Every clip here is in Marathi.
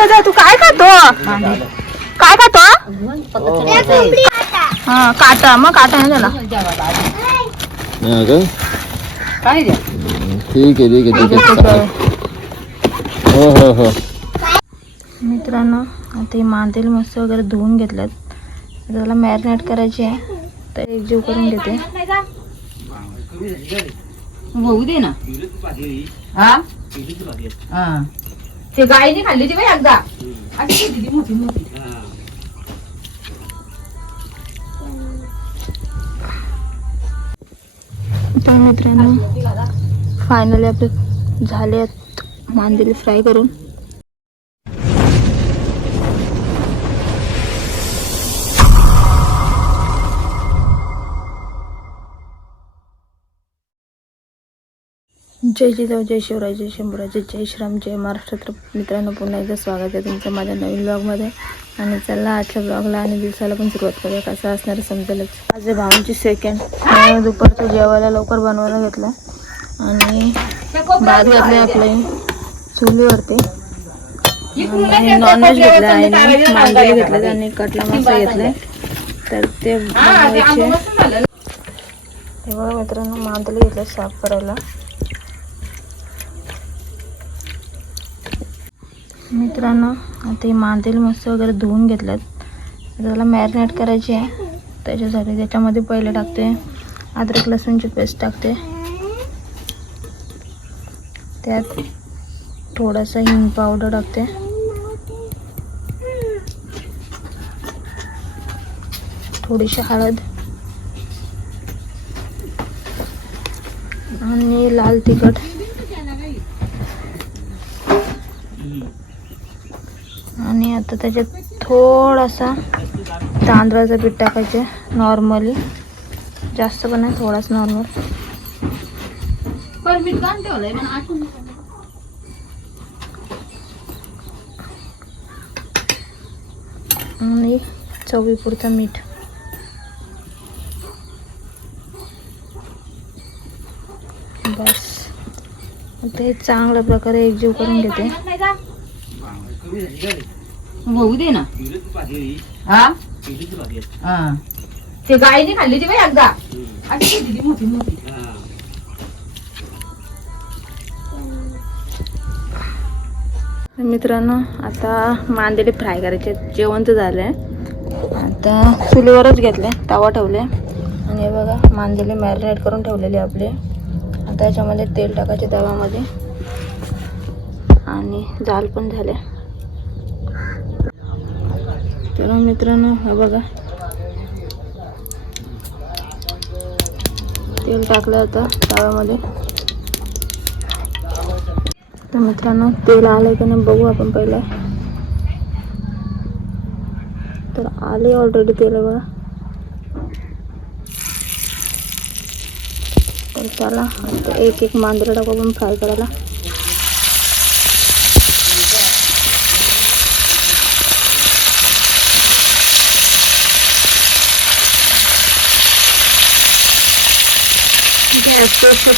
तू काय खातो? काय खातो? हा काटा, मग काटा आहे त्याला. काय द्या ठीक आहे ठीक आहे ठीक आहे. हो हो हो. मित्रांनो ते मांदेली मस्त वगैरे धुवून घेतल्यात. त्याला मॅरिनेट करायची आहे तर एकजीव करून घेते. होऊ दे ना. हा हा ते गायने खाल्ली ती बाई एकदा अशी दिदी मोठी मोठी. तर मित्रांनो फायनली आपले झाले आहेत मांदेली फ्राय करून. जय जिजाऊ, जय शिवराय, जय शंभूराजे, जय श्रीराम, जय महाराष्ट्र. तर मित्रांनो पुन्हा एकदा स्वागत आहे तुमचं माझ्या नवीन ब्लॉगमध्ये. आणि चला आजच्या ब्लॉगला आणि दिवसाला पण सुरुवात करूया. कसं असणार समजेलच. आज आहे भाऊंची सेकंड. दुपारचं जेवायला लवकर बनवायला घेतलं आणि भात घातले आपले चुलीवरती. आणि नॉनव्हेज घेतलं आणि मांदेली घेतले आणि कटला मासा घेतलाय. तर ते बनवायचे. हे बघा मित्रांनो मांदेली घेतलं साफ करायला. मित्रांनो ते मांदेली मस्त वगैरे धुवून घेतल्यात. त्याला मॅरिनेट करायची आहे. त्याच्यासाठी त्याच्यामध्ये पहिले टाकते अद्रक लसूणची पेस्ट टाकते. त्यात थोडासा हिंग पावडर टाकते. थोडीशी हळद आणि लाल तिखट आणि आता त्याच्यात थोडासा तांदळाचं पीठ टाकायचे नॉर्मली. जास्त पण नाही, थोडाच नॉर्मल. आणि चवीपुरतं मीठ. बस ते चांगल्या प्रकारे एकजीव करून घेते. होऊ दे ना. हा हा ते गायने खाल्ली ती बाई एकदा अशी दिदी मोठी मोठी. मित्रांनो आता मांदेली फ्राय करायचे. जेवण तर झालंय. आता चुलीवरच घेतले, तवा ठेवले आणि हे बघा मांदेली मॅरिनेट करून ठेवलेली आपली. आता याच्यामध्ये तेल टाकायचे तव्यामध्ये आणि जाल पण झाले. तर मित्रांनो हा बघा तेल टाकलं आता तव्यामध्ये. तर मित्रांनो तेल आलंय का नाही बघू आपण पहिलं. तर आले ऑलरेडी तेल बघा. तर त्याला एक एक मांजरा टाकू आपण फ्राय करायला.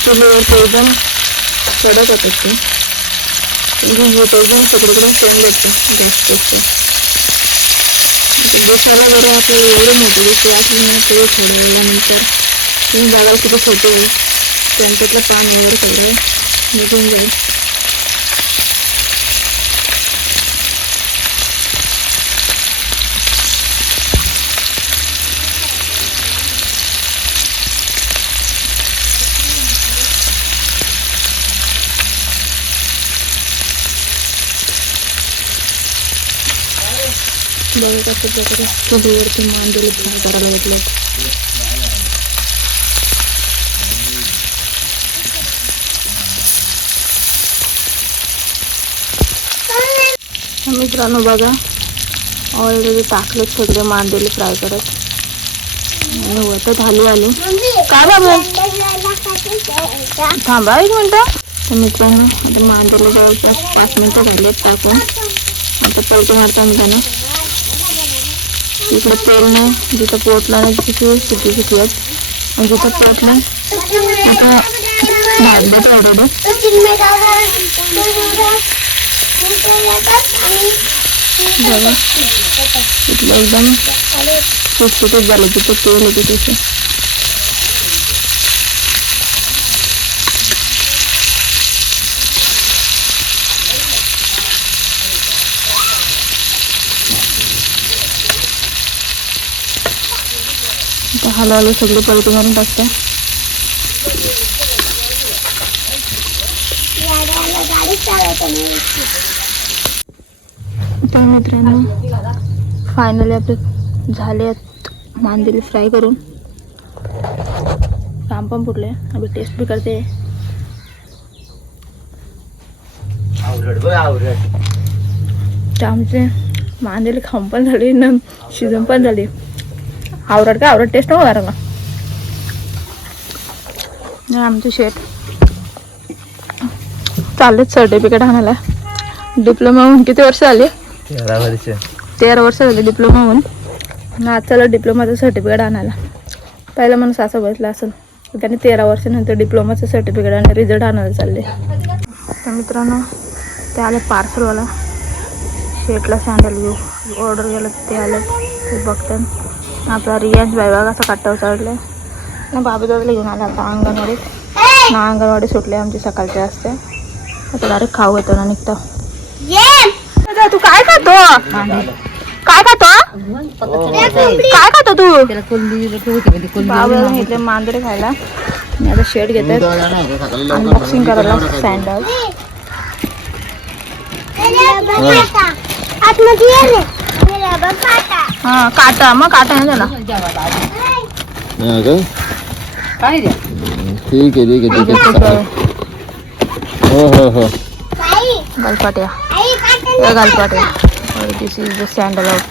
चुलीवरती एकदम कडक होत असते. एकदम सगळीकडून सेम भेटते गॅसपेक्षा. जसाला जरी आपल्याला एवढे मोठे दिसते असल्यामुळे ते थोड्या वेळानंतर तुम्ही बघा किती छोटे होईल. त्यांच्यातलं पाणी वगैरे सगळं निघून जाईल. बघा कशा प्रकारे चुलीवरती मांदेली फ्राय करायला घेतलं. मित्रांनो बघा ऑलरेडी टाकलं सगळे मांदेली फ्राय करत. आणि होतं झाली आली काय बाबा थांबा एक मिनटं. तर मित्रांनो आता मांदेली जवळपास 5 मिनटं झालेत टाकून. आता परत मारताना त्यानं इकडे तेल नाही, जिथं पोटला नाही तिथे सुकी सुकी आहेत आणि जिथं पोटला आता भाजलं ऑलरेडी. बघा इथलं एकदम सुटसुटीत झालं तिथं तेल होते तिथे. हलवलं सगळं परत मारून टाकतं. तर मित्रांनो फायनली आपले झाले आहेत मांदेली फ्राय करून. काम पण फुटले. अभी टेस्ट भी करते. तर आमचे मांदेली खाऊन पण झाली ना शिजून पण झाली. आवडत का आवडत टेस्ट नको करा का. आमचे शेट चाललेत सर्टिफिकेट आणायला. डिप्लोमा होऊन किती वर्ष झाली? 13 वर्ष झाली डिप्लोमा होऊन. आज चला डिप्लोमाचं सर्टिफिकेट आणायला. पहिला मला सासू बसला असेल त्याने 13 वर्षानंतर डिप्लोमाचं सर्टिफिकेट आणि रिझल्ट आणायला चालले. तर मित्रांनो ते आले पार्सलवाला. शेटला सँडल घेऊ ऑर्डर केलं ते आलं ते बघतात. आपला रियांश बायबाग असा कट्टावर चढलाय ना. बाबी दादाला घेऊन आला आता अंगणवाडीत ना. अंगणवाडी सुटली आमची सकाळची असते. आता डायरेक्ट खाऊ येतो ना निघतो. तू काय खातो? काय खातो? काय खातो तू? बाबा घेतले मांजरे खायला. मी आता शेट घेतात अनबॉक्सिंग करायला सँडल. हा काटा मग काटा नाही झाला. काय द्या ठीक आहे ठीक आहे ठीक आहे. हो हो हो गलपाट्या गलपाट्या. This is the sandal of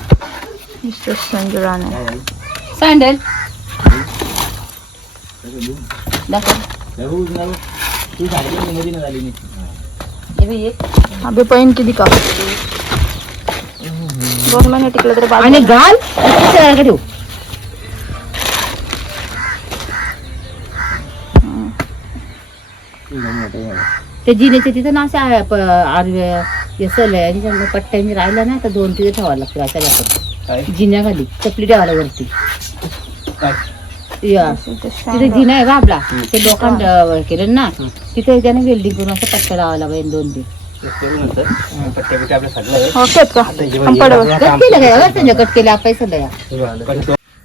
mister Sanju Rane. Sandal दाखव. अभी पैन किती का 2 महिने टिकलं तर आणि घाल ठेव. ते जिनेचे तिथं ना असं पट्ट्यांनी राहिला ना तर 2 तिथे ठेवावं लागतं. अशा जिन्या खाली चपली ठेवायला वरती. तिथे जिना आहे का आपला ते लोखंड केलं ना तिथे त्याने वेल्डिंग करून असं पट्ट्या लावायला पाहिजे 2-3. कट केल्या पैसा.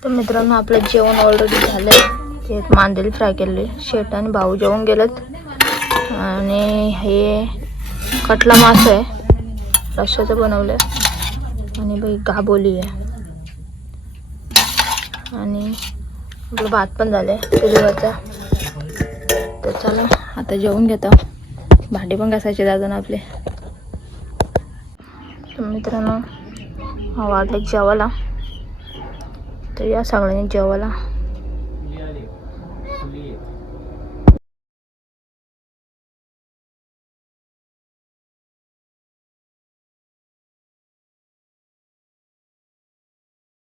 तर मित्रांनो आपलं जेवण ऑलरेडी झालंय. ते मांदेली फ्राय केले. शेट आणि भाऊ जेवण गेलेत. आणि हे कटला मासा आहे रश्श्याचं बनवलंय. आणि बाई गाबोली आहे. आणि आपलं भात पण झालंय चुलीवरचा. तर चला आता जेवून घेतो. भांडे पण घासायचे दादा ना आपले. तर मित्रांनो वाढले जेवायला. तर या सगळ्यांनी जेवायला.